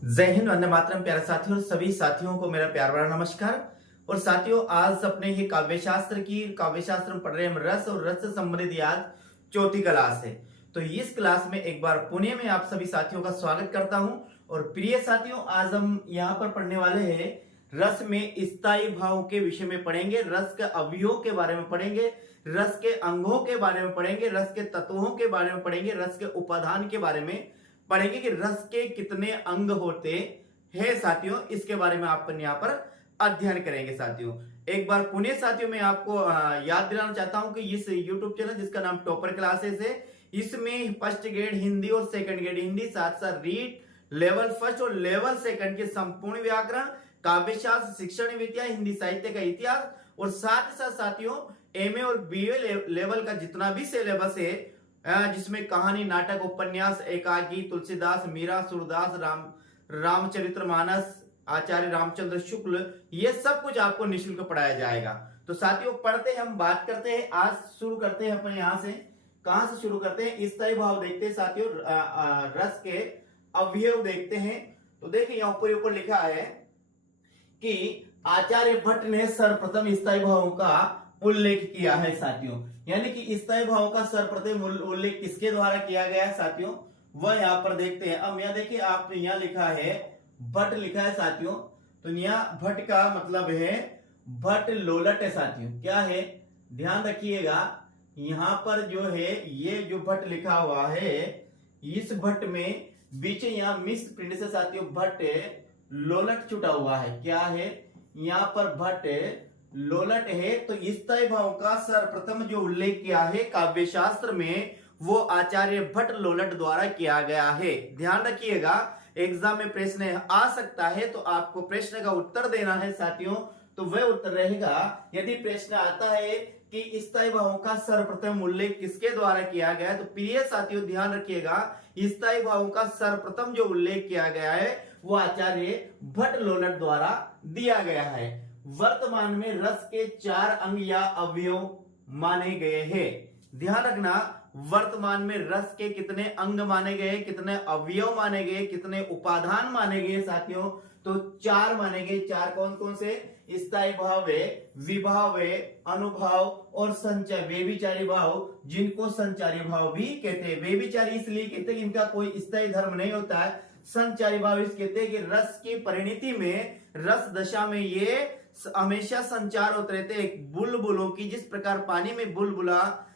जय हिंद, वंदे मातरम। प्यारे साथियों, सभी साथियों को मेरा प्यार भरा नमस्कार। और साथियों, आज अपने ही काव्यशास्त्र में पढ़ रहे हम रस और रस से संबंधित आज चौथी क्लास है। तो इस क्लास में एक बार पुणे में आप सभी साथियों का स्वागत करता हूं। और प्रिय साथियों, आज हम यहाँ पर पढ़ने वाले हैं रस में स्थायी भाव के विषय में पढ़ेंगे, रस के अवयवों के बारे में पढ़ेंगे, रस के अंगों के बारे में पढ़ेंगे, रस के तत्वों के बारे में पढ़ेंगे, रस के उपादान के बारे में पढ़ेंगे कि रस के कितने अंग होते हैं साथियों। इसके बारे में अपन यहाँ पर अध्ययन करेंगे साथियों। एक बार पुणे साथियों में आपको याद दिलाना चाहता हूं कि इस YouTube चैनल जिसका नाम टॉपर क्लासेस है, इसमें फर्स्ट ग्रेड हिंदी और सेकंड ग्रेड हिंदी, साथ साथ रीड लेवल फर्स्ट और लेवल सेकंड के संपूर्ण व्याकरण, काव्यशास्त्र, शिक्षण विद्या, हिंदी साहित्य का इतिहास और साथ ही साथ साथियों MA और BA लेवल का जितना भी सिलेबस है, जिसमें कहानी, नाटक, उपन्यास, एकाकी, तुलसीदास, मीरा, सूरदास, रामचरितमानस, आचार्य रामचंद्र शुक्ल, ये सब कुछ आपको निःशुल्क पढ़ाया जाएगा। तो साथियों, पढ़ते हैं, हम बात करते हैं। आज शुरू करते हैं अपन यहां से। कहां से शुरू करते हैं? स्थायी भाव देखते हैं साथियों, रस के अवयव देखते हैं। तो देखिए, यहां ऊपर लिखा है कि आचार्य भट्ट ने सर्वप्रथम स्थायी भावों का उल्लेख किया है साथियों। यानी कि स्थायी भाव का सर्वप्रथम उल्लेख किसके द्वारा किया गया है साथियों, वह यहां पर देखते हैं। अब यहां देखिए, आपने यहां लिखा है भट्ट लिखा है साथियों। तो यहाँ भट्ट का मतलब है भट्ट लोलट है साथियों। क्या है, ध्यान रखिएगा, यहां पर जो है ये जो भट्ट लिखा हुआ है, इस भट्ट में बीच यहां मिश्र प्रिंट से साथियों भट्ट लोलट छुटा हुआ है। क्या है, यहां पर भट्ट लोलट है। तो स्थायी भाव का सर्वप्रथम जो उल्लेख किया है काव्यशास्त्र में, वो आचार्य भट्ट लोलट द्वारा किया गया है। ध्यान रखिएगा, एग्जाम में प्रश्न आ सकता है, तो आपको प्रश्न का उत्तर देना है साथियों। तो वह उत्तर रहेगा, यदि प्रश्न आता है कि स्थायी भाव का सर्वप्रथम उल्लेख किसके द्वारा किया गया है, तो प्रिय साथियों ध्यान रखिएगा, स्थायी भाव का सर्वप्रथम जो उल्लेख किया गया है वो आचार्य भट्ट लोलट द्वारा दिया गया है। वर्तमान में रस के 4 अंग या अवयव माने गए हैं। ध्यान रखना, वर्तमान में रस के कितने अंग माने गए, कितने अवयव माने गए, कितने उपादान माने गए साथियों, तो 4 माने गए। 4 कौन कौन से? स्थायी भाव है, विभाव है, अनुभाव और संचय, व्यभिचारी भाव, जिनको संचारी भाव भी कहते हैं। व्यभिचारी इसलिए कहते हैं कि इनका कोई स्थायी धर्म नहीं होता है। संचारी भाव इस कहते हैं कि रस की परिणति में, रस दशा में ये हमेशा संचार होते रहते हैं। बुलबुलों की, जिस प्रकार पानी में बुलबुला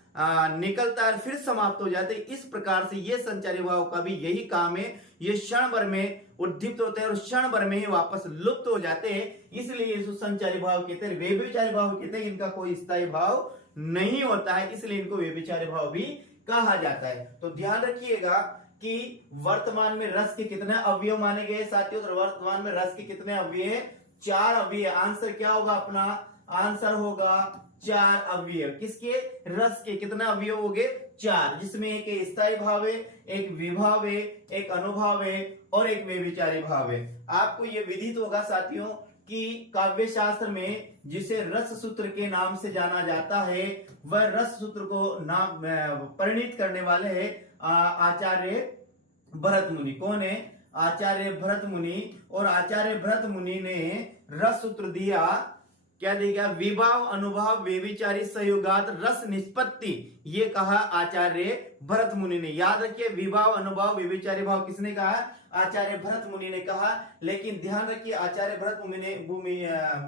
निकलता है फिर समाप्त हो जाते हैं, इस प्रकार से ये संचारी भाव का भी यही काम है। ये क्षण भर में उद्दीप्त होते हैं और क्षण भर में ही वापस लुप्त हो जाते हैं, इसलिए इसको संचारी भाव कहते हैं। व्यभिचारी भाव कहते हैं इनका कोई स्थायी भाव नहीं होता है, इसलिए इनको व्यभिचारी भाव भी कहा जाता है। तो ध्यान रखिएगा कि वर्तमान में रस के कितने अवयव माने गए साथियों। तो वर्तमान में रस के कितने अवयव? 4 अवयव। आंसर क्या होगा अपना? आंसर होगा 4 अवयव। किसके? रस के। कितने अवयव हो गए? 4, जिसमें एक स्थायी भाव है, एक विभाव है, एक अनुभाव है और एक व्यभिचारी भाव है। आपको यह विदित होगा साथियों कि काव्यशास्त्र में जिसे रस सूत्र के नाम से जाना जाता है, वह रस सूत्र को नाम परिणित करने वाले हैं आचार्य भरत मुनि। कौन है? आचार्य भरत मुनि। और आचार्य भरत मुनि ने रस सूत्र दिया, क्या दिया? विभाव, अनुभाव, व्यभिचारी संयोगात रस निष्पत्ति, ये कहा आचार्य भरत मुनि ने। याद रखिए, विभाव, अनुभाव, व्यभिचारी भाव किसने कहा? आचार्य भरत मुनि ने कहा। लेकिन ध्यान रखिए, आचार्य भरत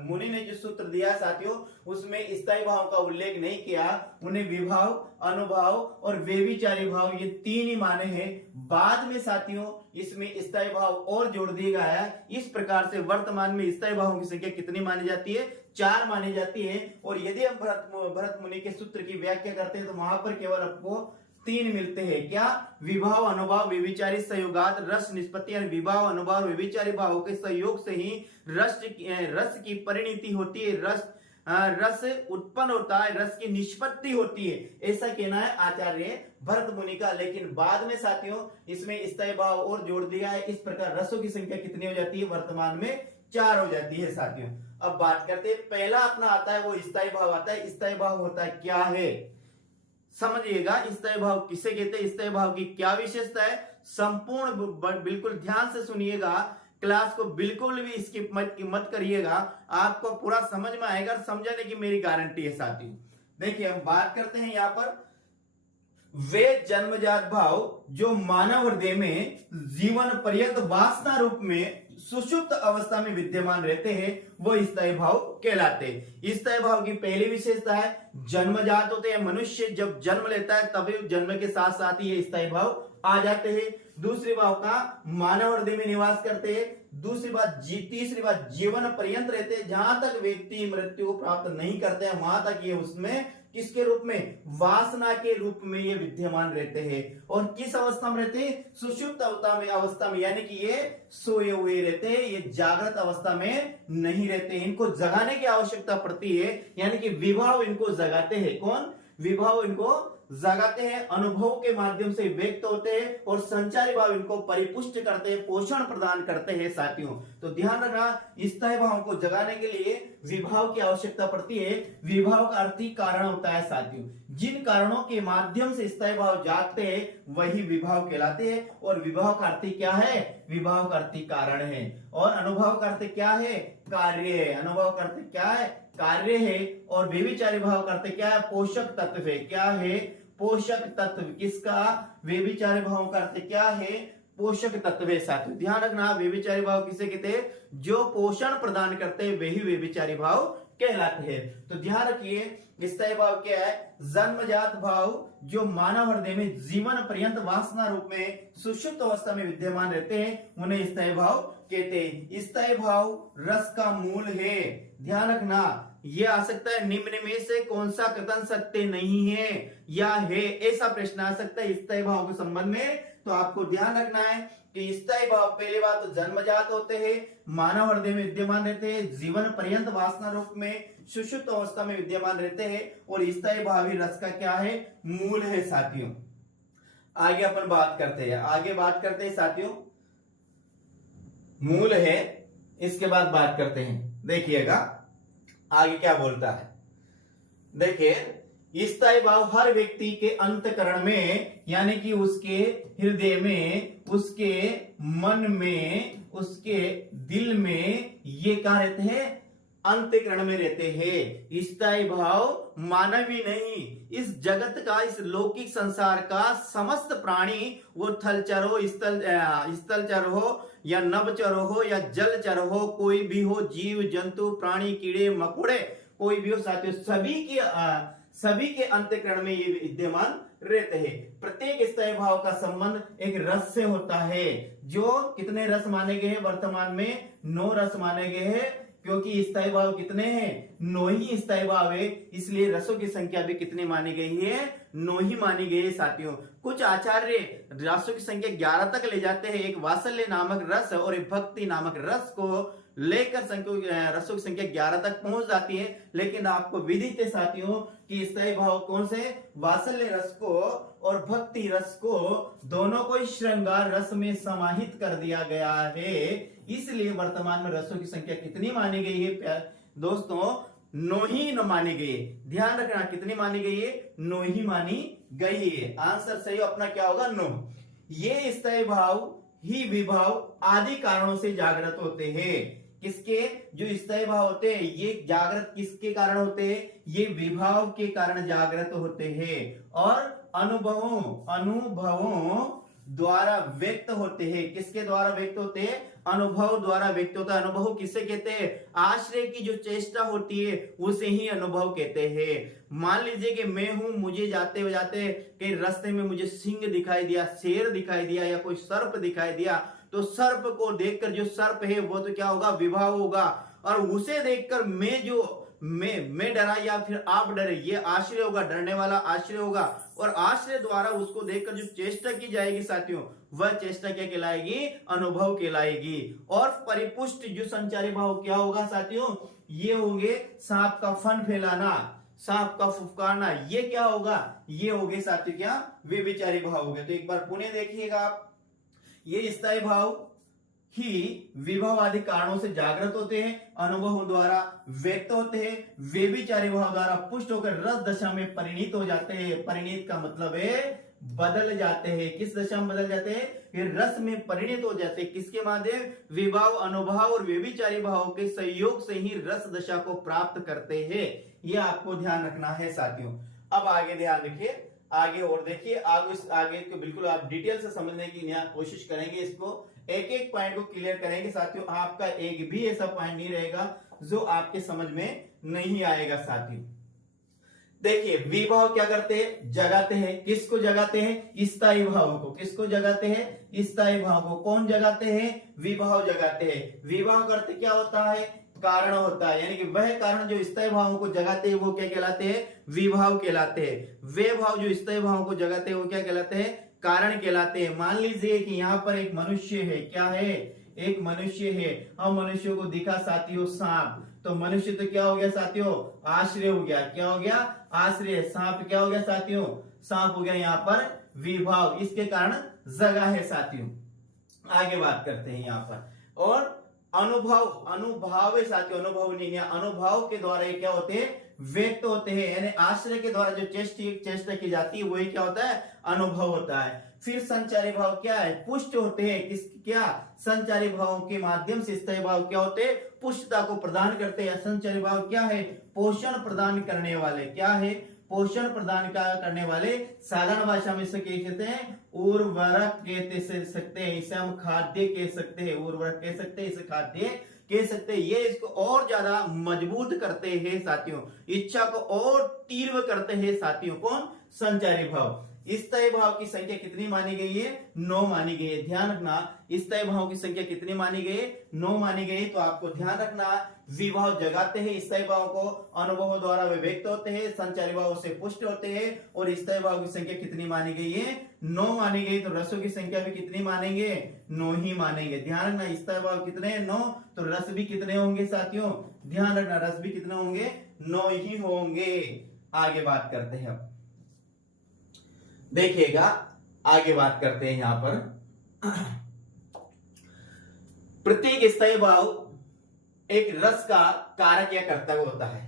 मुनि ने जो सूत्र दिया साथियों, उसमें स्थायी भाव का उल्लेख नहीं किया। उन्हें विभाव, अनुभाव और व्यभिचारी भाव ये 3 ही माने हैं। बाद में साथियों इसमें स्थायी भाव और जोड़ दिया गया है। इस प्रकार से वर्तमान में स्थायी भावों की संख्या कितनी मानी जाती है? 4 मानी जाती है। और यदि हम भरत मुनि के सूत्र की व्याख्या करते हैं तो वहां पर केवल आपको 3 मिलते हैं। क्या? विभाव, अनुभाव, व्यभिचारी संयोगात रस निष्पत्ति। यानी विभाव, अनुभाव, व्यभिचारी भावों के संयोग से ही रस की परिणति होती है, रस उत्पन्न होता है, रस की निष्पत्ति होती है, ऐसा कहना है आचार्य भरत मुनि का। लेकिन बाद में साथियों इसमें स्थायी भाव और जोड़ दिया है। इस प्रकार रसों की संख्या कितनी हो जाती है? वर्तमान में 4 हो जाती है साथियों। अब बात करते हैं, पहला अपना आता है वो स्थायी भाव आता है। स्थायी भाव होता है क्या है? समझिएगा, स्थायी भाव किसे कहते हैं, स्थायी भाव की क्या विशेषता है, संपूर्ण बिल्कुल ध्यान से सुनिएगा क्लास को बिल्कुल भी स्किप मत करिएगा, आपको पूरा समझ में आएगा, समझने की मेरी गारंटी है साथियों। देखिए हम बात करते हैं यहां पर, वे जन्मजात भाव जो मानव हृदय में जीवन पर्यंत वासना रूप में सुषुप्त अवस्था में विद्यमान रहते हैं, वो स्थायी भाव कहलाते हैं। स्थायी भाव की पहली विशेषता है जन्मजात होते हैं, मनुष्य जब जन्म लेता है तभी जन्म के साथ साथ ही ये स्थायी भाव आ जाते हैं। दूसरी भाव का मानव हृदय में निवास करते हैं। दूसरी बात तीसरी बात जीवन पर्यंत रहते हैं, जहां तक व्यक्ति मृत्यु को प्राप्त नहीं करते हैं वहां तक ये उसमें किसके रूप में, वासना के रूप में ये विद्यमान रहते हैं। और किस अवस्था में रहते हैं, सुषुप्त अवस्था में, यानी कि ये सोए हुए रहते हैं, ये जागृत अवस्था में नहीं रहते। इनको जगाने की आवश्यकता पड़ती है, यानी कि विभाव इनको जगाते हैं। कौन, विभाव इनको जगाते हैं, अनुभव के माध्यम से व्यक्त होते हैं और संचारी भाव इनको परिपुष्ट करते हैं, पोषण प्रदान करते हैं साथियों। तो ध्यान रखना, स्थायी भाव को जगाने के लिए विभाव की आवश्यकता पड़ती है। विभाव का अर्थ ही कारण होता है साथियों। जिन कारणों के माध्यम से स्थायी भाव जागते हैं वही विभाव कहलाते हैं। और विभाव का अर्थ क्या है, विभाव का अर्थ कारण है। और अनुभव का अर्थ क्या है, कार्य है। अनुभव का अर्थ क्या है, कार्य है। और व्यभिचारी भाव का अर्थ क्या है, पोषक तत्व है। क्या है, पोषक तत्व। किसका, व्यभिचारी भाव का अर्थ क्या है, पोषक तत्व है साथियों। ध्यान रखना, व्यभिचारी भाव किसे कहते हैं, जो पोषण प्रदान करते हैं वही व्यभिचारी भाव कहलाते हैं। तो ध्यान रखिए, स्थायी भाव क्या है, जन्मजात भाव जो मानव हृदय में जीवन पर्यंत वासना रूप में सुषुप्त अवस्था में विद्यमान रहते हैं उन्हें स्थायी भाव कहते हैं। स्थायी भाव रस का मूल है। ध्यान रखना, यह आ सकता है निम्न में से कौन सा कथन सत्य नहीं है या है, ऐसा प्रश्न आ सकता है स्थायी भाव के संबंध में। तो आपको ध्यान रखना है कि स्थायी भाव पहली बात तो जन्मजात होते हैं, मानव हृदय में विद्यमान रहते हैं, जीवन पर्यंत वासना रूप में सुषुप्त अवस्था में विद्यमान रहते हैं। और स्थायी भाव ही रस का क्या है, मूल है साथियों। आगे अपन बात करते हैं, आगे बात करते हैं साथियों, मूल है, इसके बाद बात करते हैं। देखिएगा आगे क्या बोलता है। देखिए, स्थायी भाव हर व्यक्ति के अंतःकरण में, यानी कि उसके हृदय में, उसके मन में, उसके दिल में, ये क्या रहते हैं, अंतःकरण में रहते हैं। स्थायी भाव मानवी नहीं, इस जगत का, इस लौकिक संसार का समस्त प्राणी, वो थलचर हो, स्थलचर हो या नभचर हो या जलचर हो, कोई भी हो, जीव जंतु प्राणी कीड़े मकोड़े कोई भी हो साथियों, सभी के अंतःकरण में ये विद्यमान रहते हैं। प्रत्येक स्थायी भाव का संबंध एक रस से होता है। जो कितने रस माने गए हैं वर्तमान में, 9 रस माने गए हैं, क्योंकि स्थायी भाव कितने हैं, 9 ही स्थायी भाव है, इसलिए रसों की संख्या भी कितनी मानी गई है, 9 ही मानी गई है साथियों। कुछ आचार्य रसों की संख्या 11 तक ले जाते हैं। एक वात्सल्य नामक रस और एक भक्ति नामक रस को लेकर रसों की संख्या 11 तक पहुंच जाती है। लेकिन आपको विदित है साथियों कि स्थायी भाव कौन से, वात्सल्य रस को और भक्ति रस को, दोनों को श्रृंगार रस में समाहित कर दिया गया है। इसलिए वर्तमान में रसों की संख्या कितनी मानी गई है दोस्तों, 9 ही मानी गई है। ध्यान रखना, कितनी मानी गई है, 9 ही मानी गई है। आंसर सही अपना क्या होगा, 9। ये स्थायी भाव ही विभाव आदि कारणों से जागृत होते हैं। किसके, जो स्थायी भाव होते हैं ये जागृत किसके कारण होते हैं, ये विभाव के कारण जागृत होते हैं। और अनुभवों द्वारा व्यक्त होते हैं। किसके द्वारा व्यक्त होते हैं, अनुभव द्वारा व्यक्त होता है। अनुभव किसे कहते हैं, आश्रय की जो चेष्टा होती है उसे ही अनुभव कहते हैं। मान लीजिए कि मैं हूं, मुझे जाते जाते कहीं रास्ते में मुझे सिंह दिखाई दिया, शेर दिखाई दिया या कोई सर्प दिखाई दिया, तो सर्प को देखकर जो सर्प है वो तो क्या होगा, विभाव होगा। और उसे देखकर मैं डरा या फिर आप डरे, ये आश्रय होगा, डरने वाला आश्रय होगा। और आश्रय द्वारा उसको देखकर जो चेष्टा की जाएगी साथियों, वह चेष्टा क्या कहलाएगी, अनुभव कहलाएगी। और परिपुष्ट जो संचारी भाव क्या होगा साथियों, ये होंगे सांप का फन फैलाना, सांप का फुफकारना, ये क्या होगा, ये होगे साथियों क्या, व्यभिचारी भाव हो गए। तो एक बार पुनः देखिएगा आप, ये स्थायी भाव ही विभाव आदि कारणों से जागृत होते हैं, अनुभवों द्वारा व्यक्त होते हैं, व्यभिचारी भाव द्वारा पुष्ट होकर रस दशा में परिणीत हो जाते हैं। परिणीत का मतलब है बदल जाते हैं। किस दशा में बदल जाते हैं, फिर रस में परिणत हो जाते हैं। किसके माध्यम? विभाव, अनुभाव और व्यभिचारी भावों के सहयोग से ही रस दशा को प्राप्त करते हैं। ये आपको ध्यान रखना है साथियों। अब आगे ध्यान रखिए, आगे और देखिए, आगे को बिल्कुल आप डिटेल से समझने की यहाँ कोशिश करेंगे, इसको एक एक पॉइंट को क्लियर करेंगे साथियों। आपका एक भी ऐसा पॉइंट नहीं रहेगा जो आपके समझ में नहीं आएगा साथियों। देखिए, विभाव क्या करते हैं? जगाते हैं। किसको जगाते हैं? स्थायी भाव को। किसको जगाते हैं? स्थायी भाव को। कौन जगाते हैं? विभाव जगाते हैं। विभाव करते क्या होता है? कारण होता है, यानी कि वह कारण जो स्थायी भावों को जगाते हैं वो क्या कहलाते हैं? विभाव कहलाते हैं। वे भाव जो स्थायी भावों को जगाते हैं वो क्या कहलाते हैं? कारण कहलाते हैं। मान लीजिए कि यहाँ पर एक मनुष्य है। क्या है? एक मनुष्य है। हम मनुष्य को दिखा साथियों सांप, तो मनुष्य तो क्या हो गया साथियों? आश्रय हो गया। क्या हो गया? आश्रय। सांप क्या हो गया साथियों? सांप हो गया यहाँ पर विभाव, इसके कारण जगा है साथियों। आगे बात करते हैं यहाँ पर। और अनुभव, अनुभाव है साथियों, अनुभव नहीं है। अनुभव के द्वारा ये क्या होते हैं? व्यक्त होते हैं, यानी आश्रय के द्वारा जो चेष्टा की जाती है वही क्या होता है? अनुभव होता है। फिर संचारी भाव क्या है? पुष्ट होते हैं। किस क्या? संचारी भावों के माध्यम से स्थायी भाव क्या होते हैं? पुष्टता को प्रदान करते हैं। संचारी भाव क्या है? पोषण प्रदान करने वाले। क्या है? पोषण प्रदान करने वाले। साधारण भाषा में इसे क्या कहते हैं? उर्वरक कह सकते हैं, इसे हम खाद्य कह सकते हैं। उर्वरक कह सकते हैं, इसे खाद्य कह सकते हैं। ये इसको और ज्यादा मजबूत करते हैं साथियों, इच्छा को और तीव्र करते हैं साथियों। कौन? संचारी भाव। स्थायी भाव की संख्या कितनी मानी गई है? 9 मानी गई है। ध्यान रखना, स्थायी भाव की संख्या कितनी मानी गई है? 9 मानी गई। तो आपको ध्यान रखना, विभाव जगाते हैं स्थायी भाव को, अनुभव द्वारा वे व्यक्त होते हैं, संचारी भाव से पुष्ट होते हैं। और स्थायी भाव की संख्या कितनी मानी गई है? 9 मानी गई। तो रसों की संख्या भी कितनी मानेंगे? 9 ही मानेंगे। ध्यान रखना, स्थायी भाव कितने हैं? 9। तो रस भी कितने होंगे साथियों? ध्यान रखना, रस भी कितने होंगे? 9 ही होंगे। आगे बात करते हैं। देखिएगा, आगे बात करते हैं यहां पर। प्रत्येक स्थायी भाव एक रस का कारक या कर्ता होता है,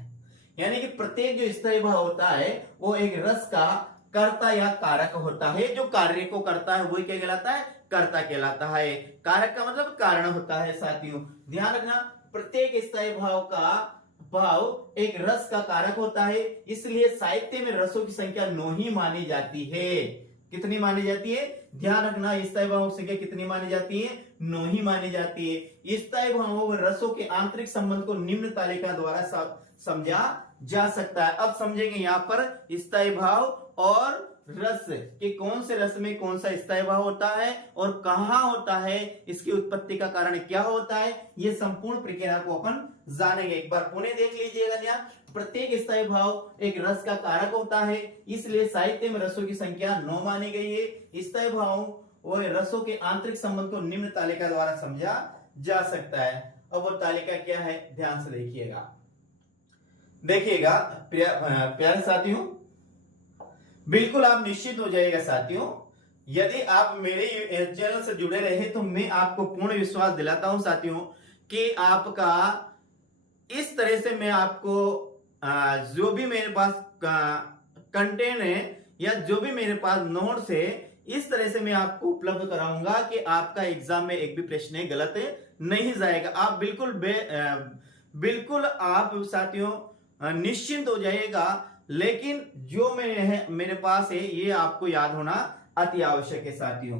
यानी कि प्रत्येक जो स्थायी भाव होता है वो एक रस का कर्ता या कारक होता है। जो कार्य को करता है वही क्या कहलाता है? कर्ता कहलाता है। कारक का मतलब कारण होता है साथियों। ध्यान रखना, प्रत्येक स्थायी भाव का भाव एक रस का कारक होता है, इसलिए साहित्य में रसों की संख्या 9 ही मानी जाती है। कितनी मानी जाती है? ध्यान रखना, स्थायी भावों की संख्या कितनी मानी जाती है? 9 ही मानी जाती है। स्थायी भावों व रसों के आंतरिक संबंध को निम्न तालिका द्वारा समझा जा सकता है। अब समझेंगे यहाँ पर स्थायी भाव और रस कि कौन से रस में कौन सा स्थायी भाव होता है और कहां होता है, इसकी उत्पत्ति का कारण क्या होता है, ये संपूर्ण प्रक्रिया को अपन जानेंगे। एक बार पुनः देख लीजिएगा। यहाँ प्रत्येक स्थायी भाव एक रस का कारक होता है, इसलिए साहित्य में रसों की संख्या 9 मानी गई है। स्थायी भाव और रसों के आंतरिक संबंध को निम्न तालिका द्वारा समझा जा सकता है। अब वो तालिका क्या है? ध्यान से देखिएगा। प्यारे साथियों, बिल्कुल आप निश्चित हो जाएगा साथियों, यदि आप मेरे चैनल से जुड़े रहे तो मैं आपको पूर्ण विश्वास दिलाता हूं साथियों कि आपका इस तरह से मैं आपको जो भी मेरे पास कंटेंट है या जो भी मेरे पास नोट्स है, इस तरह से मैं आपको उपलब्ध कराऊंगा कि आपका एग्जाम में एक भी प्रश्न गलत नहीं जाएगा। आप बिल्कुल आप साथियों निश्चिंत हो जाइएगा। लेकिन जो मेरे पास है ये आपको याद होना अति आवश्यक है साथियों।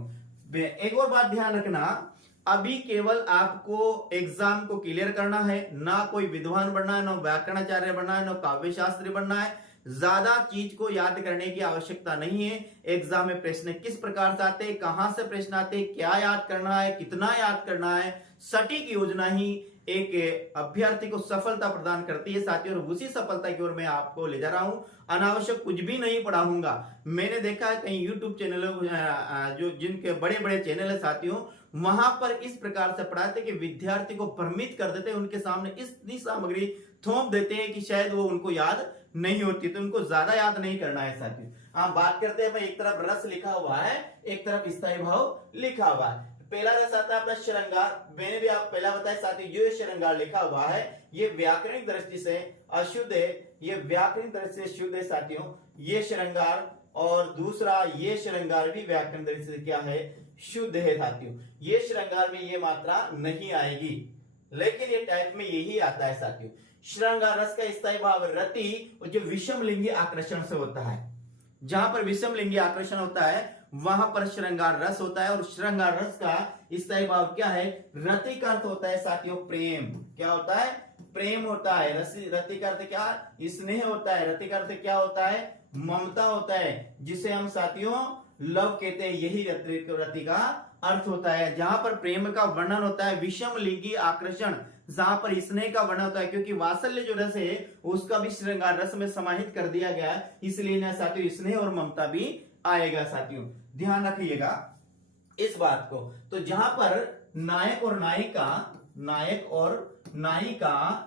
एक और बात ध्यान रखना, अभी केवल आपको एग्जाम को क्लियर करना है, ना कोई विद्वान बनना है, ना व्याकरणाचार्य बनना है, ना काव्य शास्त्री बनना है। ज्यादा चीज को याद करने की आवश्यकता नहीं है। एग्जाम में प्रश्न किस प्रकार से आते हैं, कहां से प्रश्न आते हैं, क्या याद करना है, कितना याद करना है, सटीक योजना ही एक अभ्यर्थी को सफलता प्रदान करती है साथियों। और उसी सफलता की ओर मैं आपको ले जा रहा हूं। अनावश्यक कुछ भी नहीं पढ़ाऊंगा। मैंने देखा है कहीं यूट्यूब चैनल जो जिनके बड़े बड़े चैनल है साथियों, वहां पर इस प्रकार से पढ़ाते कि विद्यार्थी को भ्रमित कर देते हैं, उनके सामने इतनी सामग्री थोप देते हैं कि शायद वो उनको याद नहीं होती, तो उनको ज्यादा याद नहीं करना है साथियों। हम बात करते हैं, एक तरफ रस लिखा हुआ है, एक तरफ स्थायी भाव लिखा हुआ है। पहला रस आता है अपना श्रृंगार। मैंने भी आप पहला बताया साथियों, ये श्रृंगार लिखा हुआ है, ये व्याकरणिक दृष्टि से अशुद्ध है, ये व्याकरणिक दृष्टि से शुद्ध है साथियों, ये श्रृंगार। और दूसरा ये श्रृंगार भी व्याकरण दृष्टि से क्या है? शुद्ध है साथियों। ये श्रृंगार में ये मात्रा नहीं आएगी, लेकिन ये टाइप में यही आता है साथियों। श्रृंगार रस का स्थायी भाव रति और जो विषम लिंगी आकर्षण से होता है, जहां पर विषम लिंगी आकर्षण होता है वहां पर श्रृंगार रस होता है। और श्रृंगार रस का स्थायी भाव क्या है? रति का अर्थ होता है साथियों प्रेम। क्या होता है? प्रेम होता है। रति का अर्थ क्या? स्नेह होता है। रति का अर्थ क्या होता है? ममता होता है, जिसे हम साथियों लव कहते हैं। यही रति का अर्थ होता है। जहां पर प्रेम का वर्णन होता है, विषम लिंगी आकर्षण जहां पर स्नेह का वर्णन होता है, क्योंकि वात्सल्य जो रस है उसका भी श्रृंगार रस में समाहित कर दिया गया है, इसलिए ना साथियों स्नेह और ममता भी आएगा। साथियों ध्यान रखिएगा इस बात को। तो जहां पर नायक और नायिका,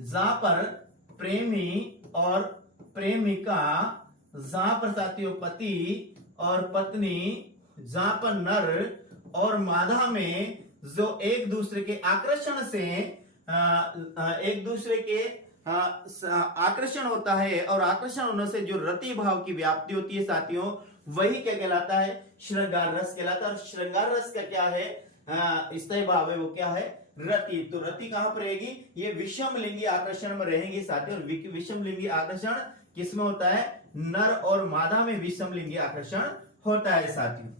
जहां पर प्रेमी और प्रेमिका, जहां पर साथियों पति और पत्नी, जहां पर नर और मादा में जो एक दूसरे के आकर्षण से एक दूसरे के आकर्षण होता है, और आकर्षण होने से जो रति भाव की व्याप्ति होती है साथियों, वही क्या कहलाता है? श्रृंगार रस कहलाता है। और श्रृंगार रस का क्या है स्थायी भाव है? वो क्या है? रति। तो रति कहां पर रहेगी? ये विषम लिंगी आकर्षण में रहेगी साथियों। विषम लिंगी आकर्षण किसमें होता है? नर और मादा में विषम लिंगी आकर्षण होता है साथियों।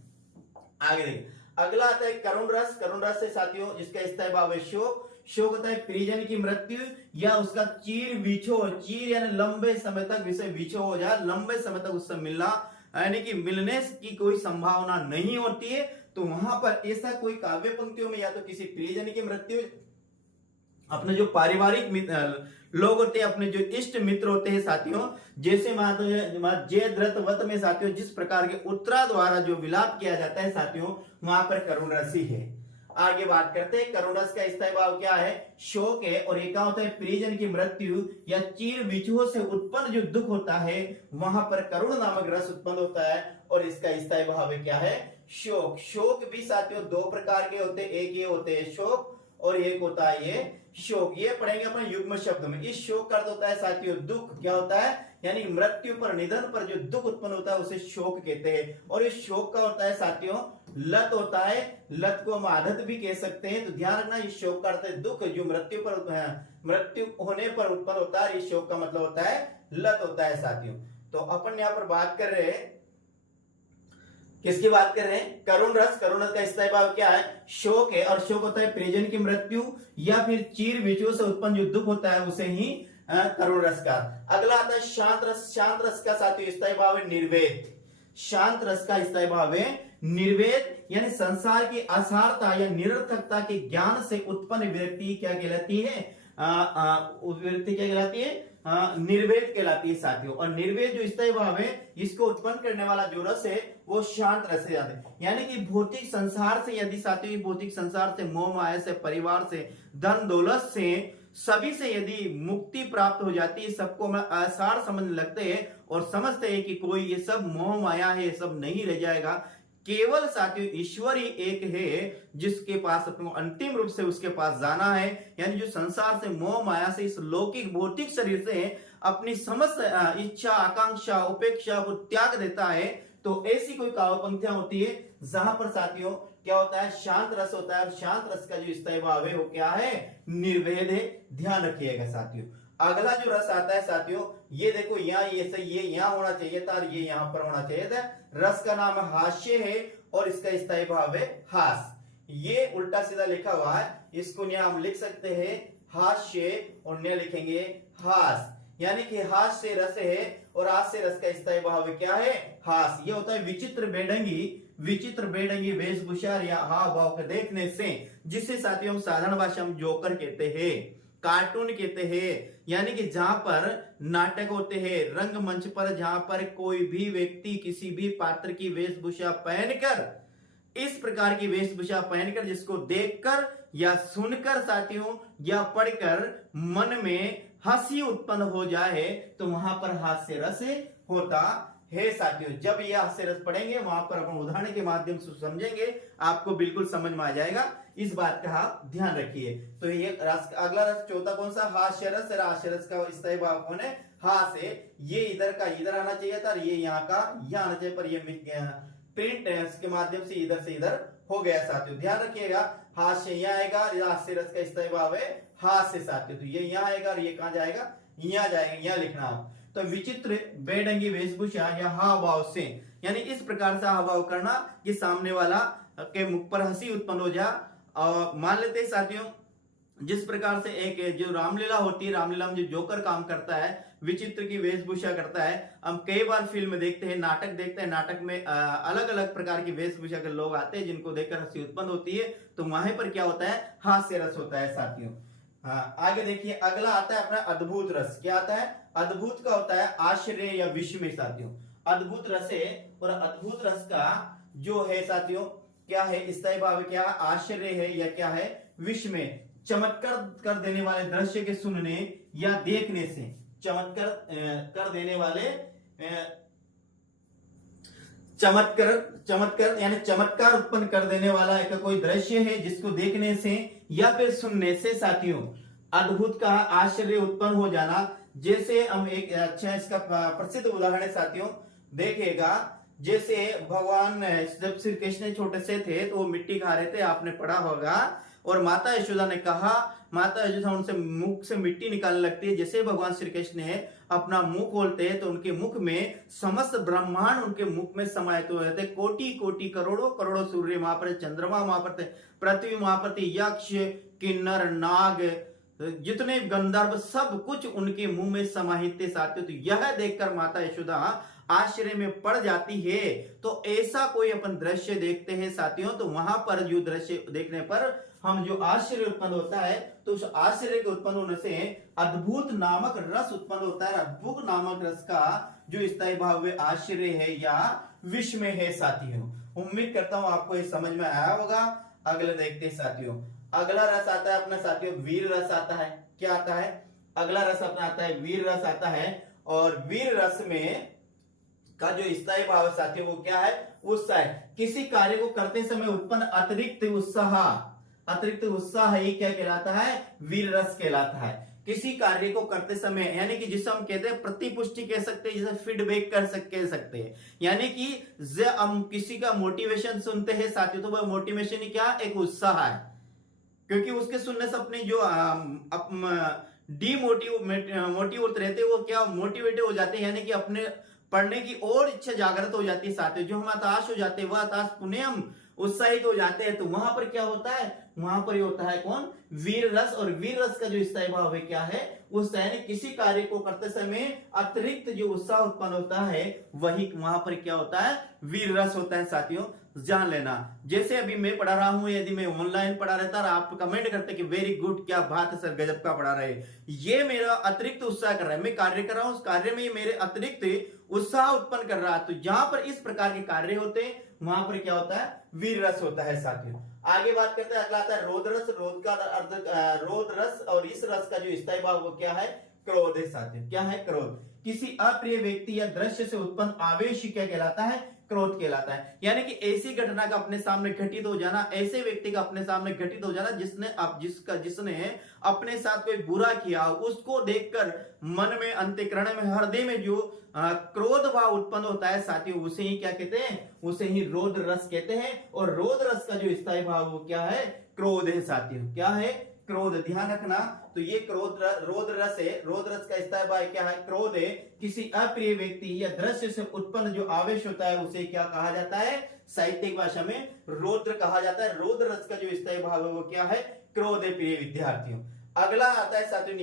आगे देखिए, अगला आता है करुण रस। करुण रस से साथियों जिसका स्थायी भाव है शोक। शोक होता है परिजन की मृत्यु या उसका चीर बिछो, चीर यानी लंबे समय तक विषय बिछो हो जाए, लंबे समय तक उससे मिलना, यानी कि मिलने की कोई संभावना नहीं होती है। तो वहां पर ऐसा कोई काव्य पंक्तियों में या तो किसी प्रियजन की मृत्यु, अपने जो पारिवारिक लोग होते हैं, अपने जो इष्ट मित्र होते हैं साथियों, जैसे जयद्रथवत में साथियों जिस प्रकार के उत्तरा द्वारा जो विलाप किया जाता है साथियों, वहां पर करुण रस ही है। आगे बात करते हैं करुण रस का स्थायी भाव क्या है? शोक है। और एक होता है परिजन की मृत्यु या चीर बिछुओं से उत्पन्न जो दुख होता है, वहां पर करुण नामक रस उत्पन्न होता है, और इसका स्थायी भाव क्या है? शोक। शोक भी साथियों दो प्रकार के होते हैं, एक ये होते हैं शोक और एक होता है ये शोक। ये पढ़ेंगे अपन युग्म शब्द में। इस शोक का अर्थ होता है साथियों दुख। क्या होता है? यानी मृत्यु पर, निधन पर जो दुख उत्पन्न होता है उसे शोक कहते हैं। और इस शोक का होता है साथियों लत होता है। लत को हम आदत भी कह सकते हैं। तो ध्यान रखना, इस शोक का अर्थ है दुख जो मृत्यु होने पर उत्पन्न होता है। इस शोक का मतलब होता है लत होता है साथियों। तो अपन यहां पर बात कर रहे हैं, किसकी बात कर रहे हैं? करुण रस। करुण रस का स्थायी भाव क्या है? शोक है। और शोक होता है परिजन की मृत्यु या फिर चीर बिछुओं से उत्पन्न जो दुख होता है उसे ही करुण रस का। अगला आता है शांत रस। शांत रस का साथियों स्थायी भाव है निर्वेद। शांत रस का स्थायी भाव है निर्वेद, यानी संसार की असारता या निरर्थकता के ज्ञान से उत्पन्न व्यक्ति क्या कहलाती है? व्यक्ति क्या कहलाती है? निर्वेद कहलाती है साथियों। और निर्वेद जो स्थायी भाव है इसको उत्पन्न करने वाला जो रस है वो शांत रस से जाते हैं। यानी कि भौतिक संसार से यदि साथियों भौतिक संसार से, मोह माया से, परिवार से, धन दौलत से, सभी से यदि मुक्ति प्राप्त हो जाती है, सबको हम आसार समझने लगते हैं और समझते हैं कि कोई ये सब मोह माया है, ये सब नहीं रह जाएगा। केवल साथियों ईश्वर ही एक है जिसके पास अपने अंतिम रूप से उसके पास जाना है। यानी जो संसार से, मोह माया से, इस लौकिक भौतिक शरीर से अपनी समस्त इच्छा, आकांक्षा, उपेक्षा को त्याग देता है। तो ऐसी कोई काव्य पंक्तियां होती है जहां पर साथियों क्या होता है? शांत रस होता है। और शांत रस का जो स्थायी भाव है वो क्या है? निर्वेद है। ध्यान रखिएगा साथियों। अगला जो रस आता है साथियों, ये देखो यहाँ ये सही, ये यहाँ होना चाहिए था और ये यहाँ पर होना चाहिए था। रस का नाम हास्य है और इसका स्थायी भाव है हास। ये उल्टा सीधा लिखा हुआ है, इसको यहाँ हम लिख सकते हैं हास्य और न लिखेंगे हास। यानी कि हास से रस है और हास से रस का स्थायी भाव क्या है? हास। ये होता है विचित्र बेढंगी वेशभूषा या हाव भाव के देखने से, जिससे साथियों हम साधारण भाषा में जोकर कहते हैं, कार्टून कहते हैं। यानी कि जहां पर नाटक होते हैं रंगमंच पर, जहां पर कोई भी व्यक्ति किसी भी पात्र की वेशभूषा पहनकर, इस प्रकार की वेशभूषा पहनकर जिसको देखकर या सुनकर साथियों या पढ़कर मन में हंसी उत्पन्न हो जाए, तो वहां पर हास्य रस होता है साथियों। जब यह हास्य रस पढ़ेंगे वहां पर अपन उदाहरण के माध्यम से समझेंगे, आपको बिल्कुल समझ में आ जाएगा। इस बात का आप ध्यान रखिए। तो ये रस, अगला रस चौथा कौन सा? हास्य रस। हास्य रस का स्थायी भाव कौन है? हास है। ये इधर का इधर आना चाहिए था और ये यहाँ का यहाँ आना चाहिए, पर ये प्रिंट टेंस के माध्यम से इधर हो गया साथियों। ध्यान रखिएगा, हाथ से यहाँ आएगा, हाथ से रस का स्थायी भाव है हाथ से साथियों, तो ये यहाँ आएगा और ये कहां जाएगा, यहाँ जाएगा, यहाँ लिखना आप। तो विचित्र बेढंगी वेशभूषा या हाव भाव से, यानी इस प्रकार से हाव भाव करना कि सामने वाला के मुख पर हंसी उत्पन्न हो जा। और मान लेते हैं साथियों, जिस प्रकार से एक जो रामलीला होती है, रामलीला में जो जोकर काम करता है, विचित्र की वेशभूषा करता है। हम कई बार फिल्म देखते हैं, नाटक देखते हैं, नाटक में अलग अलग प्रकार की वेशभूषा के लोग आते हैं जिनको देखकर हंसी उत्पन्न होती है, तो वहां पर क्या होता है, हास्य रस होता है साथियों। हाँ, आगे देखिए, अगला आता है अपना अद्भुत रस। क्या आता है, अद्भुत का होता है आश्चर्य या विस्मय साथियों। अद्भुत रस है, और अद्भुत रस का जो है साथियों क्या है, स्थायी भाव क्या है, आश्चर्य है या क्या है, विस्मय। चमत्कार कर देने वाले दृश्य के सुनने या देखने से, चमत्कार कर देने वाले चमत्कार यानी चमत्कार उत्पन्न कर देने वाला एक कोई दृश्य है जिसको देखने से या फिर सुनने से साथियों अद्भुत का आश्चर्य उत्पन्न हो जाना। जैसे हम एक अच्छा इसका प्रसिद्ध उदाहरण है साथियों, देखिएगा, जैसे भगवान जब श्री कृष्ण छोटे से थे तो वो मिट्टी खा रहे थे, आपने पढ़ा होगा, और माता यशोदा ने कहा, माता यशोदा उनसे मुख से मिट्टी निकालने लगती है। जैसे भगवान श्री कृष्ण है अपना मुंह खोलते हैं तो उनके मुख में समस्त ब्रह्मांड उनके मुख में समाहित हो जाते, कोटि कोटि करोड़ों करोड़ों सूर्य वहां पर, चंद्रमा वहां पर थे, पृथ्वी वहां पर थी, यक्ष किन्नर नाग जितने गंधर्व सब कुछ उनके मुंह में समाहित थे साथियों। तो यह देखकर माता यशोदा आश्चर्य में पड़ जाती है। तो ऐसा कोई अपन दृश्य देखते हैं साथियों, तो वहां पर जो दृश्य देखने पर हम जो आश्चर्य उत्पन्न होता है, तो उस आश्चर्य के उत्पन्न होने से अद्भुत नामक रस उत्पन्न होता है। अद्भुत नामक रस का जो स्थायी भाव है आश्चर्य है या विस्मय है साथियों। उम्मीद करता हूं आपको ये समझ में आया होगा। अगला देखते हैं साथियों, अगला रस आता है अपना साथियों वीर रस आता है। क्या आता है, अगला रस अपना आता है वीर रस आता है। और वीर रस में का जो स्थायी भाव है साथियों वो क्या है, उत्साह। किसी कार्य को करते समय उत्पन्न अतिरिक्त उत्साह, अतिरिक्त उत्साह ही क्या कहलाता है, वीर रस कहलाता है। किसी कार्य को करते समय, यानी कि जिसे हम कहते हैं प्रतिपुष्टि कह सकते हैं, जिसे फीडबैक कह सकते हैं, यानी कि जब हम किसी का मोटिवेशन सुनते हैं साथियों, तो वह मोटिवेशन ही क्या, एक उत्साह है। क्योंकि उसके सुनने से अपने जो मोटिवेट रहते हैं वो क्या मोटिवेटेड हो जाते हैं, यानी कि अपने पढ़ने की और इच्छा जागृत हो जाती है साथियों। जो हम हताश हो जाते हैं वह हताश पुनः हम उत्साहित हो जाते हैं। तो वहां पर क्या होता है, वहां पर ही होता है कौन, वीर रस। और वीर रस का जो स्थायी भाव है क्या है, उत्साह, यानी किसी कार्य को करते समय अतिरिक्त जो उत्साह उत्पन्न होता है वही वहां पर क्या होता है, वीर रस होता है साथियों। जान लेना, जैसे अभी मैं पढ़ा रहा हूं, यदि मैं ऑनलाइन पढ़ा रहता और आप कमेंट करते कि वेरी गुड, क्या बात है सर, गजब का पढ़ा रहे, ये मेरा अतिरिक्त उत्साह कर रहा है, मैं कार्य कर रहा हूं, उस कार्य में ये मेरे अतिरिक्त उत्साह उत्पन्न कर रहा है। तो जहां पर इस प्रकार के कार्य होते हैं वहां पर क्या होता है, वीर रस होता है साथियों। आगे बात करते हैं, अगला आता है रोध रस। रोध का अर्थ, रोध रस, और इस रस का जो स्थायी भाव वो क्या है, क्रोध है साथियों। क्या है, क्रोध। किसी अप्रिय व्यक्ति या दृश्य से उत्पन्न आवेश क्या कहलाता है, क्रोध कहलाता है। यानी कि ऐसी घटना का अपने सामने घटित हो जाना, ऐसे व्यक्ति का अपने सामने घटित हो जाना जिसने अपने साथ कोई बुरा किया, उसको देखकर मन में, अंतःकरण में, हृदय में जो क्रोध भाव उत्पन्न होता है साथियों, उसे ही क्या कहते हैं, उसे ही रोध रस कहते हैं। और रोध रस का जो स्थायी भाव वो क्या है, क्रोध है साथियों। क्या है, क्रोध। ध्यान रखना, तो ये रोध रस है। रोध रस का स्थायी भाव क्या है, क्रोध है। किसी अप्रिय व्यक्ति या दृश्य से उत्पन्न जो आवेश होता है उसे क्या कहा जाता है, साहित्यिक भाषा में रौद्र कहा जाता है। रोध रस का जो स्थायी भाव है वो क्या है, क्रोध है प्रिय विद्यार्थियों। अगला आता है साथियों,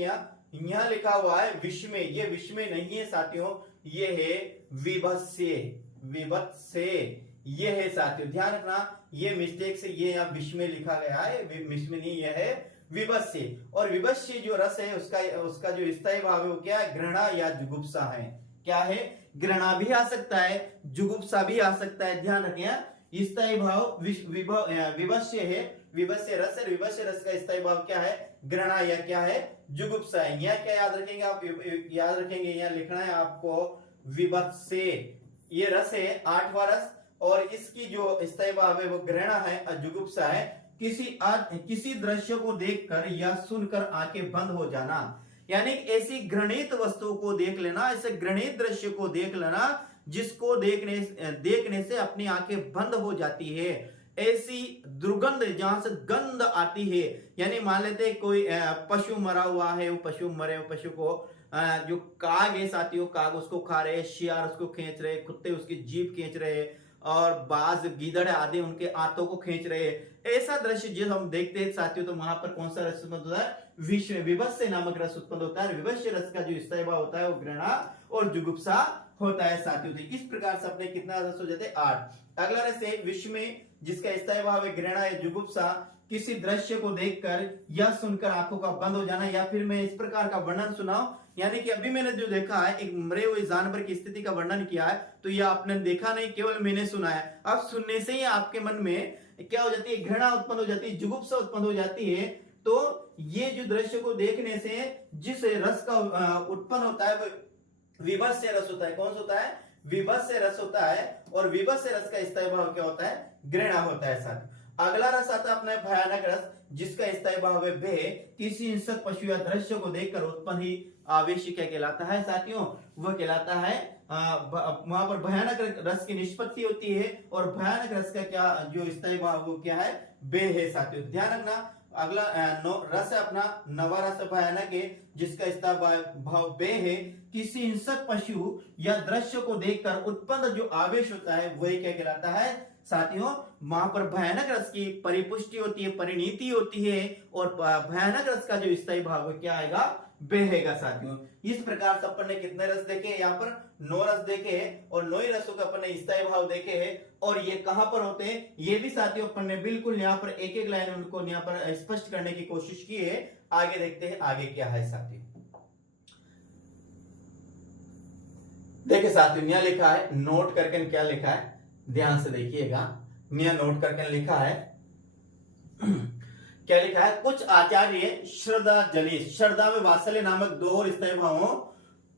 यहाँ लिखा हुआ है विस्मय। ये विस्मय नहीं है साथियों, ये है विभत्स्य। विभत्स्य ये है साथियों, ध्यान रखना, ये मिस्टेक से ये यहाँ विस्मय लिखा गया है, विस्मय नहीं, यह है विभत्स्य। और विभत्स्य जो रस है उसका जो स्थायी भाव है वो क्या है, घृणा या जुगुप्सा है। क्या है, घृणा भी आ सकता है, जुगुप्सा भी आ सकता है। ध्यान रखें, स्थायी भाव विभत्स्य है, विभत्स्य रस है। विभत्स्य रस का स्थायी भाव क्या है, घृणा या क्या है, जुगुप्सा है। यहाँ क्या याद रखेंगे आप, याद रखेंगे, यहाँ लिखना है आपको विभत्स्य। ये रस है, 8वां रस, और इसकी जो स्थायी भाव है वो घृणा है और जुगुप्सा है। किसी दृश्य को देखकर या सुनकर आंखें बंद हो जाना, यानी ऐसी घृणित वस्तु को देख लेना, ऐसे घृणित दृश्य को देख लेना जिसको देखने से अपनी आंखें बंद हो जाती है, ऐसी दुर्गंध जहां से गंध आती है। यानी मान लेते हैं कोई पशु मरा हुआ है, वो पशु मरे हुए पशु को जो काग है साथियों, काग उसको खा रहे, शियार उसको खींच रहे, कुत्ते उसकी जीभ खींच रहे, और बाज गीदड़ आदि उनके आंतों को खींच रहे, ऐसा दृश्य जो हम देखते हैं साथियों, तो वहां पर कौन सा रस उत्पन्न होता है? विभत्स्य नामक रस उत्पन्न होता है। विभत्स्य रस का जो स्थायी भाव होता है वो घृणा और जुगुप्सा होता है साथियों। तो इस प्रकार से अपने कितना रस हो जाते हैं? 8। अगला रस है विश्व में जिसका स्थायी भाव है घृणा या जुगुप्सा। किसी दृश्य को देखकर या सुनकर आंखों का बंद हो जाना, या फिर मैं इस प्रकार का वर्णन सुनाऊं, यानी कि अभी मैंने जो देखा है एक मरे हुए जानवर की स्थिति का वर्णन किया है, तो यह आपने देखा नहीं, केवल मैंने सुना है। अब सुनने से ही आपके मन में क्या हो जाती है? घृणा उत्पन्न हो जाती है, जुगुप्सा उत्पन्न हो जाती है। तो ये जो दृश्य को देखने से जिस रस का उत्पन्न होता है वो विभत्स्य रस होता है। कौन सा होता है? विभत्स्य रस होता है। और विभत्स्य रस का स्थायी भाव क्या होता है? घृणा होता है साथ। अगला रस आता है अपना भयानक रस, जिसका स्थायी भाव है भय। किसी हिंसक पशु या दृश्य को देखकर उत्पन्न ही आवेश क्या कहलाता है साथियों? वह कहलाता है वहां पर भयानक रस की निष्पत्ति होती है। और भयानक रस का क्या जो स्थायी भाव वो क्या है? भय है साथियों, ध्यान रखना। अगला रस है अपना नवा रस भयानक है, जिसका स्थायी भाव भय है। किसी हिंसक पशु या दृश्य को देखकर उत्पन्न जो आवेश होता है वही क्या कहलाता है साथियों? वहां पर भयानक रस की परिपुष्टि होती है, परिणीति होती है, और भयानक रस का जो स्थायी भाव है क्या आएगा? बहेगा साथियों। इस प्रकार से अपन ने कितने रस देखे? यहाँ पर 9 रस देखे हैं, और 9 रसों का अपन ने स्थायी भाव देखे हैं। और ये कहां पर होते हैं ये भी साथियों अपन ने बिल्कुल यहाँ पर एक एक लाइन उनको यहाँ पर स्पष्ट करने की कोशिश की है। आगे देखते हैं आगे क्या है साथियों। देखिए साथियों, यहाँ लिखा है, नोट करके क्या लिखा है, ध्यान से देखिएगा। यहाँ नोट करके लिखा है क्या लिखा है? कुछ आचार्य श्रद्धा जनित, श्रद्धा में वात्सल्य नामक 2 और स्थायी भावों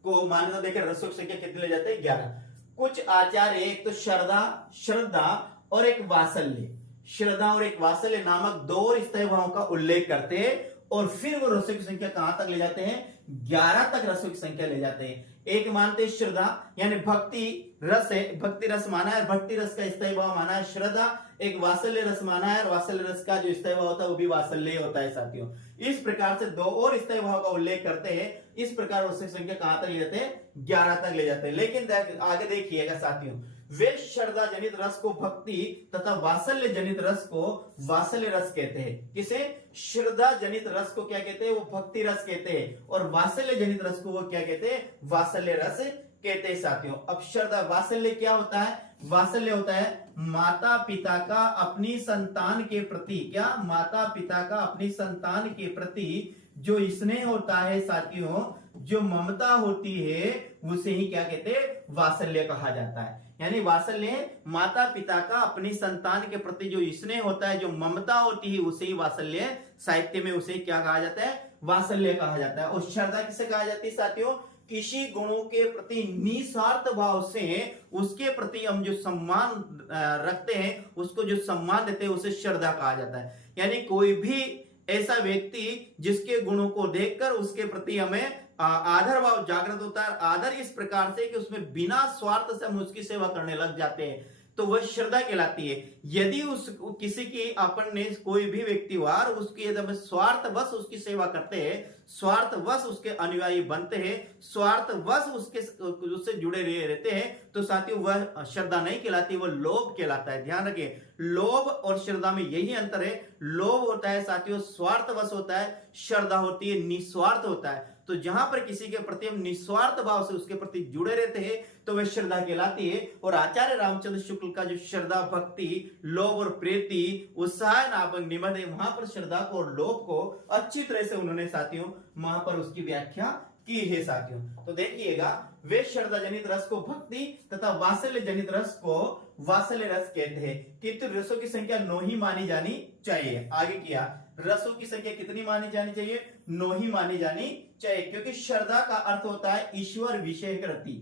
को मान्यता देकर रसों की संख्या कितनी ले जाते हैं? 11। कुछ आचार्य एक तो श्रद्धा और एक वात्सल्य, श्रद्धा और एक वात्सल्य नामक 2 और स्थायी भावों का उल्लेख करते हैं, और फिर वो रसों की संख्या कहां तक ले जाते हैं? 11 तक रसों की संख्या ले जाते हैं। एक मानते श्रद्धा, यानी भक्ति रस है, भक्ति रस माना है, भक्ति रस का स्थायी भाव माना है श्रद्धा। एक वात्सल्य रस माना है, और वात्सल्य रस का जो स्थायी भाव होता है वो भी वात्सल्य होता है साथियों। इस प्रकार से 2 और स्थायी भाव का उल्लेख करते हैं। इस प्रकार रसों की संख्या कहां तक ले जाते हैं? 11 तक ले जाते हैं। लेकिन आगे देखिएगा साथियों, वे श्रद्धा जनित रस को भक्ति तथा वात्सल्य जनित रस को वात्सल्य रस कहते हैं। किसे? श्रद्धा जनित रस को क्या कहते हैं? वो भक्ति रस कहते हैं, और वात्सल्य जनित रस को वो क्या कहते हैं? वात्सल्य रस कहते हैं साथियों। अब श्रद्धा वात्सल्य क्या होता है? वात्सल्य होता है माता पिता का अपनी संतान के प्रति, क्या? माता पिता का अपनी संतान के प्रति जो स्नेह होता है साथियों, जो ममता होती है, उसे ही क्या कहते हैं? वात्सल्य कहा जाता है। यानी वात्सल्य माता पिता का अपनी संतान के प्रति जो स्नेह होता है, जो ममता होती है, उसे ही वात्सल्य, साहित्य में उसे क्या कहा जाता है? वात्सल्य कहा जाता है। और श्रद्धा किसे कहा जाती है साथियों? किसी गुणों के प्रति निस्वार्थ भाव से उसके प्रति हम जो सम्मान रखते हैं, उसको जो सम्मान देते हैं, उसे श्रद्धा कहा जाता है। यानी कोई भी ऐसा व्यक्ति जिसके गुणों को देखकर उसके प्रति हमें आदर भाव जागृत होता है। आदर इस प्रकार से कि उसमें बिना स्वार्थ से हम उसकी सेवा करने लग जाते हैं, तो वह श्रद्धा कहलाती है। यदि उस किसी की अपन ने कोई भी व्यक्ति हुआ और उसकी यदि स्वार्थवश उसकी सेवा करते हैं, स्वार्थवश उसके अनुयायी बनते हैं, स्वार्थवश उससे जुड़े रहते हैं, तो साथियों वह श्रद्धा नहीं कहलाती, वह लोभ कहलाता है। ध्यान रखिए, लोभ और श्रद्धा में यही अंतर है। लोभ होता है साथियों स्वार्थवश होता है, श्रद्धा होती है निस्वार्थ होता है। तो जहां पर किसी के प्रति हम निस्वार्थ भाव से उसके प्रति जुड़े रहते हैं, तो वह श्रद्धा कहलाती है। और आचार्य रामचंद्र शुक्ल का जो श्रद्धा, भक्ति, लोभ और प्रीति, उत्साह नामक निबंध है, वहां पर श्रद्धा को और लोभ को अच्छी तरह से उन्होंने साथियों वहां पर उसकी व्याख्या की है साथियों। तो देखिएगा, वे श्रद्धा जनित रस को भक्ति तथा वात्सल्य जनित रस को वात्सल्य रस कहते हैं। किंतु रसों की संख्या 9 ही मानी जानी चाहिए। आगे किया, रसों की संख्या कितनी मानी जानी चाहिए? 9 ही मानी जानी चाहिए, क्योंकि श्रद्धा का अर्थ होता है ईश्वर विषय कृति।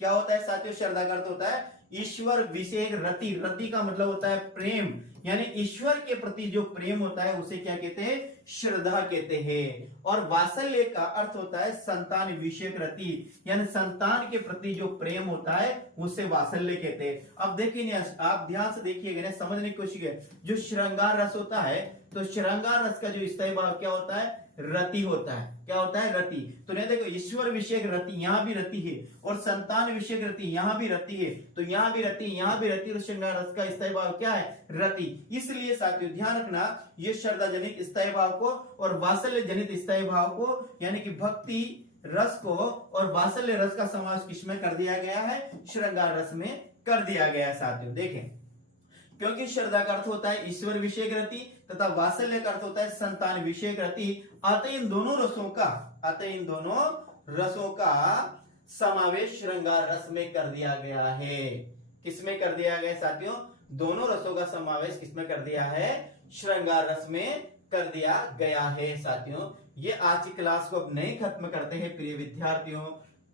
क्या होता है साथियों? श्रद्धा का अर्थ होता है ईश्वर विषेक रति, रति का मतलब होता है प्रेम, यानी ईश्वर के प्रति जो प्रेम होता है उसे क्या कहते हैं, श्रद्धा कहते हैं। और वात्सल्य का अर्थ होता है संतान विषेक रति, यानी संतान के प्रति जो प्रेम होता है उसे वात्सल्य कहते हैं। अब देखिए आप ध्यान से देखिएगा, समझने की कोशिश करें। जो श्रृंगार रस होता है, तो श्रृंगार रस का जो स्थायी भाव क्या होता है, रति होता है। क्या होता है, रति। तो नहीं देखो, ईश्वर विषयक रति, यहां भी रति है, और संतान विषयक रति, यहां भी रति है, तो यहां भी रति, यहां भी रति, और श्रृंगार रस का स्थायी भाव क्या है, रति। इसलिए साथियों ध्यान रखना, ये श्रद्धा जनित स्थायी भाव को और वात्सल्य जनित स्थायी भाव को, यानी कि भक्ति रस को और वात्सल्य रस का समावेश किसमें कर दिया गया है, श्रृंगार रस में कर दिया गया है। साथियों देखें, क्योंकि श्रद्धा का अर्थ होता है ईश्वर विषयक रति तथा वात्सल्य का अर्थ होता है संतान विषयक रति, अतः इन दोनों रसों का समावेश श्रृंगार रस में कर दिया गया है। किसमें कर दिया गया साथियों, दोनों रसों का समावेश किसमें कर दिया है, श्रृंगार रस में कर दिया गया है। साथियों ये आज की क्लास को अब नहीं खत्म करते हैं प्रिय विद्यार्थियों,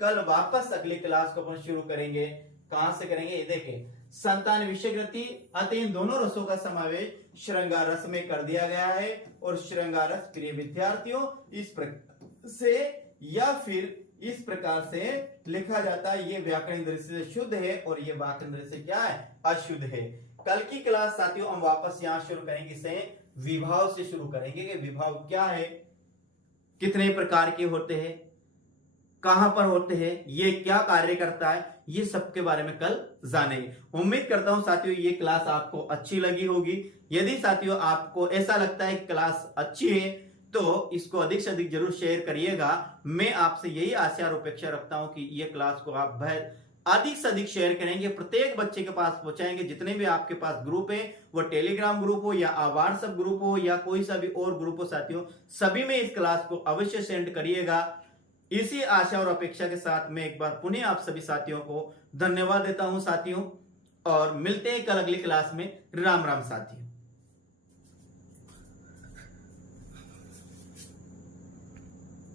कल वापस अगली क्लास को अपन शुरू करेंगे। कहां से करेंगे, ये देखें, संतान विषयक रति, अतः इन दोनों रसों का समावेश श्रृंगार रस में कर दिया गया है। और श्रृंगार रस प्रिय विद्यार्थियों इस प्रकार से या फिर इस प्रकार से लिखा जाता है, ये व्याकरण दृष्टि से शुद्ध है और ये व्याकरण दृष्टि से क्या है, अशुद्ध है। कल की क्लास साथियों हम वापस यहां शुरू करेंगे, इसे विभाव से शुरू करेंगे कि विभाव क्या है, कितने प्रकार के होते हैं, कहां पर होते हैं, ये क्या कार्य करता है, ये सब के बारे में कल जानेंगे। उम्मीद करता हूं साथियों ये क्लास आपको अच्छी लगी होगी। यदि साथियों आपको ऐसा लगता है कि क्लास अच्छी है तो इसको अधिक से अधिक जरूर शेयर करिएगा। मैं आपसे यही आशा और अपेक्षा रखता हूं कि ये क्लास को आप अधिक से अधिक शेयर करेंगे, प्रत्येक बच्चे के पास पहुंचाएंगे। जितने भी आपके पास ग्रुप है, वो टेलीग्राम ग्रुप हो या व्हाट्सएप ग्रुप हो या कोई सा भी और ग्रुप हो साथियों, सभी में इस क्लास को अवश्य सेंड करिएगा। इसी आशा और अपेक्षा के साथ मैं एक बार पुनः आप सभी साथियों को धन्यवाद देता हूं साथियों, और मिलते हैं कल अगली क्लास में। राम राम साथियों।